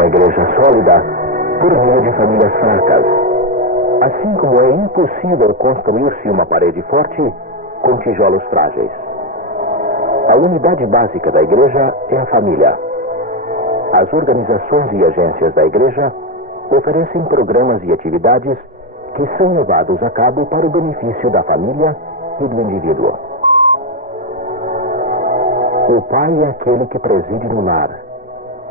uma igreja sólida por meio de famílias fracas. Assim como é impossível construir-se uma parede forte com tijolos frágeis. A unidade básica da igreja é a família. As organizações e agências da igreja oferecem programas e atividades que são levados a cabo para o benefício da família e do indivíduo. O pai é aquele que preside no lar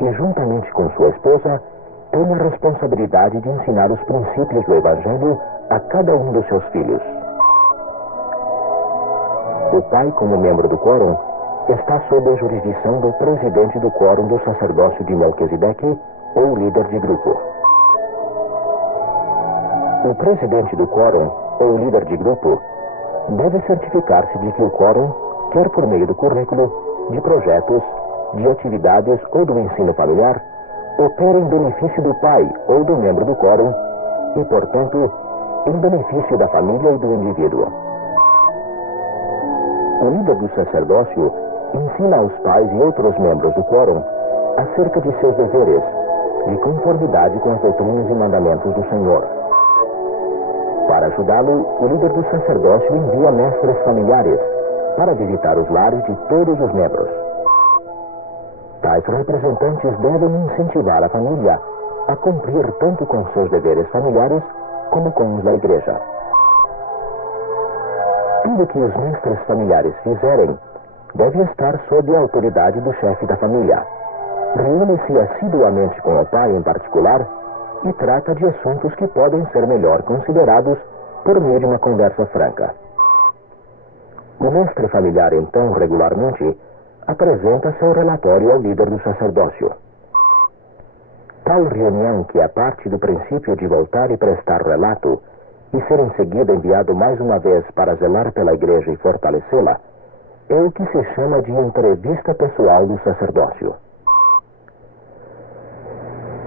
e, juntamente com sua esposa, tem a responsabilidade de ensinar os princípios do Evangelho a cada um dos seus filhos. O pai, como membro do quórum, está sob a jurisdição do presidente do quórum do sacerdócio de Melquisedeque ou líder de grupo. O presidente do quórum ou líder de grupo deve certificar-se de que o quórum, quer por meio do currículo, de projetos, de atividades ou do ensino familiar, opera em benefício do pai ou do membro do quórum e, portanto, em benefício da família e do indivíduo. O líder do sacerdócio ensina aos pais e outros membros do quórum acerca de seus deveres, de conformidade com as doutrinas e mandamentos do Senhor. Para ajudá-lo, o líder do sacerdócio envia mestres familiares para visitar os lares de todos os membros. Tais representantes devem incentivar a família a cumprir tanto com seus deveres familiares como com os da igreja. Tudo que os mestres familiares fizerem deve estar sob a autoridade do chefe da família. Reúne-se assiduamente com o pai em particular e trata de assuntos que podem ser melhor considerados por meio de uma conversa franca. O mestre familiar, então, regularmente, apresenta seu relatório ao líder do sacerdócio. Tal reunião, que é parte do princípio de voltar e prestar relato, e ser em seguida enviado mais uma vez para zelar pela igreja e fortalecê-la, é o que se chama de entrevista pessoal do sacerdócio.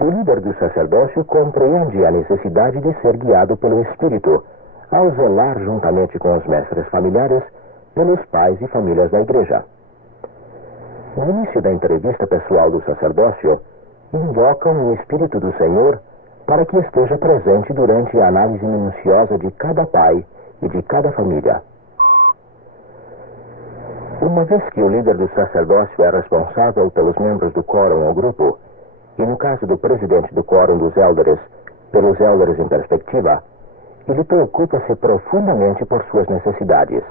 O líder do sacerdócio compreende a necessidade de ser guiado pelo Espírito, ao zelar juntamente com os mestres familiares pelos pais e famílias da igreja. No início da entrevista pessoal do sacerdócio, invocam o Espírito do Senhor para que esteja presente durante a análise minuciosa de cada pai e de cada família. Uma vez que o líder do sacerdócio é responsável pelos membros do quórum ou grupo, e no caso do presidente do quórum dos élderes, pelos élderes em perspectiva, ele preocupa-se profundamente por suas necessidades.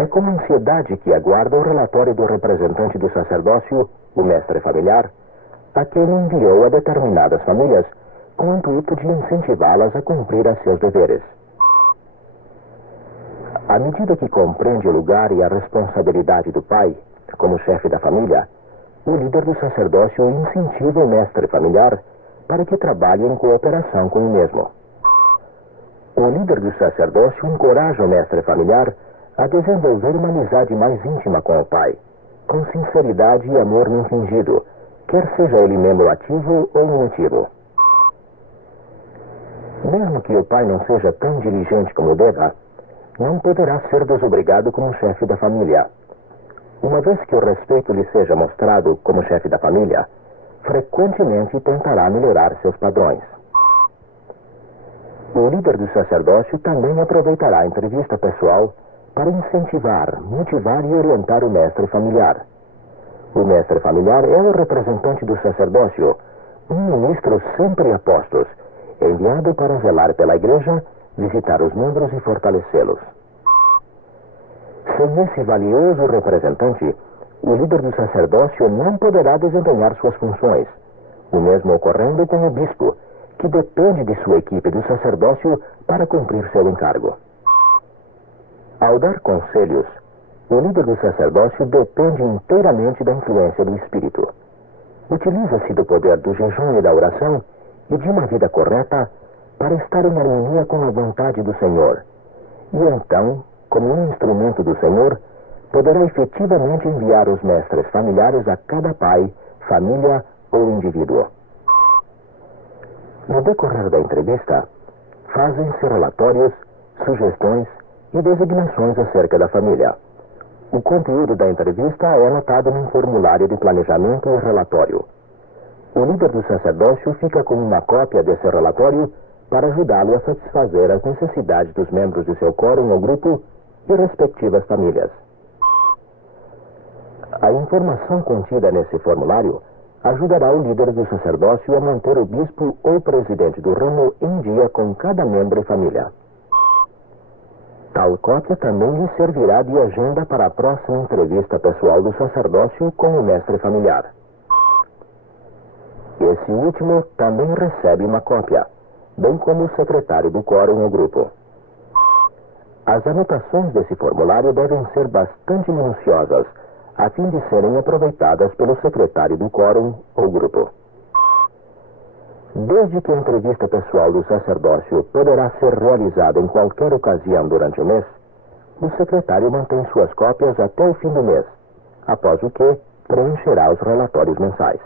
É com ansiedade que aguarda o relatório do representante do sacerdócio, o mestre familiar, a quem enviou a determinadas famílias com o intuito de incentivá-las a cumprir a seus deveres. À medida que compreende o lugar e a responsabilidade do pai, como chefe da família, o líder do sacerdócio incentiva o mestre familiar para que trabalhe em cooperação com o mesmo. O líder do sacerdócio encoraja o mestre familiar a desenvolver uma amizade mais íntima com o pai, com sinceridade e amor não fingido, quer seja ele membro ativo ou inativo. Mesmo que o pai não seja tão diligente como deva, não poderá ser desobrigado como chefe da família. Uma vez que o respeito lhe seja mostrado como chefe da família, frequentemente tentará melhorar seus padrões. O líder do sacerdócio também aproveitará a entrevista pessoal para incentivar, motivar e orientar o mestre familiar. O mestre familiar é o representante do sacerdócio, um ministro sempre a postos, enviado para zelar pela igreja, visitar os membros e fortalecê-los. Sem esse valioso representante, o líder do sacerdócio não poderá desempenhar suas funções, o mesmo ocorrendo com o bispo, que depende de sua equipe do sacerdócio para cumprir seu encargo. Ao dar conselhos, o líder do sacerdócio depende inteiramente da influência do Espírito. Utiliza-se do poder do jejum e da oração e de uma vida correta para estar em harmonia com a vontade do Senhor. E então, como um instrumento do Senhor, poderá efetivamente enviar os mestres familiares a cada pai, família ou indivíduo. No decorrer da entrevista, fazem-se relatórios, sugestões e designações acerca da família. O conteúdo da entrevista é anotado num formulário de planejamento e relatório. O líder do sacerdócio fica com uma cópia desse relatório para ajudá-lo a satisfazer as necessidades dos membros de seu quórum ou grupo e respectivas famílias. A informação contida nesse formulário ajudará o líder do sacerdócio a manter o bispo ou presidente do ramo em dia com cada membro e família. Tal cópia também lhe servirá de agenda para a próxima entrevista pessoal do sacerdócio com o mestre familiar. Esse último também recebe uma cópia, bem como o secretário do quórum ou grupo. As anotações desse formulário devem ser bastante minuciosas, a fim de serem aproveitadas pelo secretário do quórum ou grupo. Desde que a entrevista pessoal do sacerdócio poderá ser realizada em qualquer ocasião durante o mês, o secretário mantém suas cópias até o fim do mês, após o que preencherá os relatórios mensais.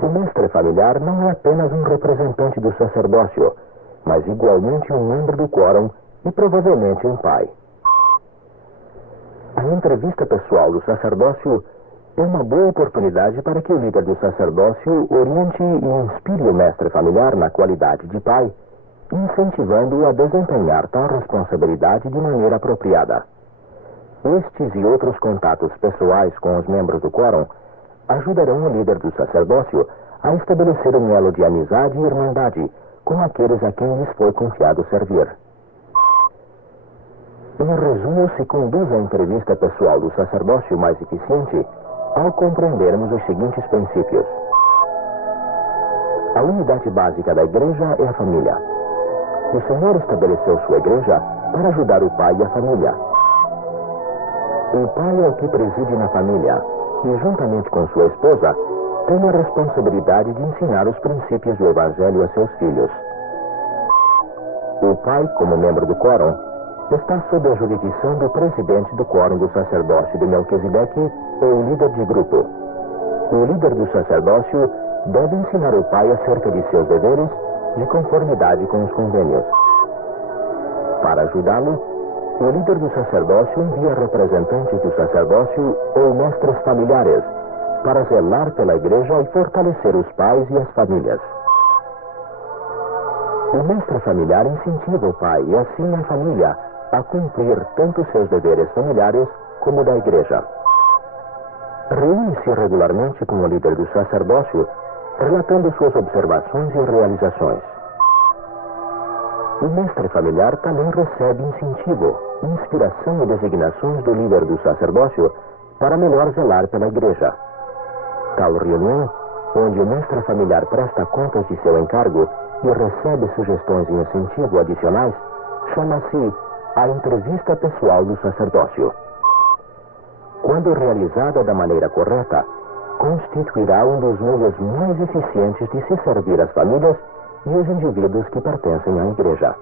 O mestre familiar não é apenas um representante do sacerdócio, mas igualmente um membro do quórum e provavelmente um pai. A entrevista pessoal do sacerdócio é uma boa oportunidade para que o líder do sacerdócio oriente e inspire o mestre familiar na qualidade de pai, incentivando-o a desempenhar tal responsabilidade de maneira apropriada. Estes e outros contatos pessoais com os membros do quórum ajudarão o líder do sacerdócio a estabelecer um elo de amizade e irmandade com aqueles a quem lhes foi confiado servir. Em resumo, se conduz a entrevista pessoal do sacerdócio mais eficiente ao compreendermos os seguintes princípios. A unidade básica da igreja é a família. O Senhor estabeleceu sua igreja para ajudar o pai e a família. O pai é o que preside na família e, juntamente com sua esposa, tem a responsabilidade de ensinar os princípios do Evangelho a seus filhos. O pai, como membro do quórum, está sob a jurisdição do presidente do quórum do sacerdócio de Melquisedeque ou líder de grupo. O líder do sacerdócio deve ensinar o pai acerca de seus deveres de conformidade com os convênios. Para ajudá-lo, o líder do sacerdócio envia representantes do sacerdócio ou mestres familiares para zelar pela igreja e fortalecer os pais e as famílias. O mestre familiar incentiva o pai e assim a família a cumprir tanto seus deveres familiares como da igreja. Reúne-se regularmente com o líder do sacerdócio, relatando suas observações e realizações. O mestre familiar também recebe incentivo, inspiração e designações do líder do sacerdócio para melhor zelar pela igreja. Tal reunião, onde o mestre familiar presta contas de seu encargo e recebe sugestões e incentivo adicionais, chama-se a entrevista pessoal do sacerdócio. Quando realizada da maneira correta, constituirá um dos meios mais eficientes de se servir as famílias e os indivíduos que pertencem à igreja.